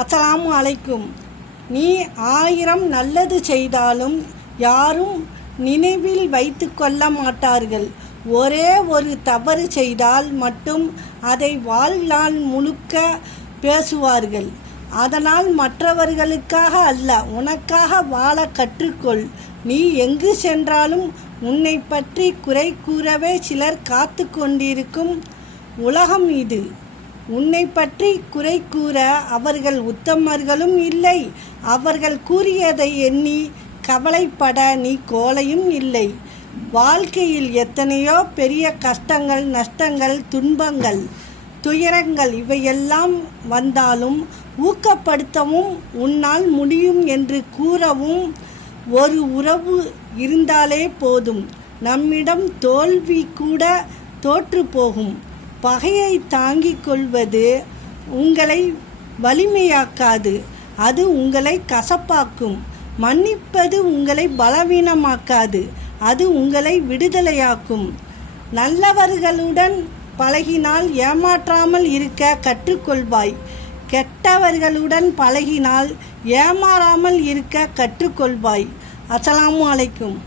அஸ்ஸலாமு அலைக்கும். நீ 1000 நல்லது செய்தாலும் யாரும் நினைவில் வைத்து கொள்ள மாட்டார்கள். ஒரே ஒரு தவறு செய்தால் மட்டும் அதை வாழ்நாள் முழுக்க பேசுவார்கள். அதனால் மற்றவர்களுக்காக அல்ல, உனக்காக வாழ கற்றுக்கொள். நீ எங்கு சென்றாலும் உன்னை பற்றி குறை கூறவே சிலர் காத்து கொண்டிருக்கும் உலகம் இது. உன்னை பற்றி குறை கூற அவர்கள் உத்தமர்களும் இல்லை. அவர்கள் கூறியதை எண்ணி கவலைப்பட நீ கோழையும் இல்லை. வாழ்க்கையில் எத்தனையோ பெரிய கஷ்டங்கள், நஷ்டங்கள், துன்பங்கள், துயரங்கள் இவையெல்லாம் வந்தாலும் ஊக்கப்படுத்தவும் உன்னால் முடியும் என்று கூறவும் ஒரு உறவு இருந்தாலே போதும். நம்மிடம் தோல்வி கூட தோற்று போகும். பகையை தாங்கிக் கொள்வது உங்களை வலிமையாக்காது, அது உங்களை கசப்பாக்கும். மன்னிப்பது உங்களை பலவீனமாக்காது, அது உங்களை விடுதலையாக்கும். நல்லவர்களுடன் பழகினால் ஏமாற்றாமல் இருக்க கற்றுக்கொள்வாய். கெட்டவர்களுடன் பழகினால் ஏமாறாமல் இருக்க கற்றுக்கொள்வாய். அஸ்ஸலாமு அலைக்கும்.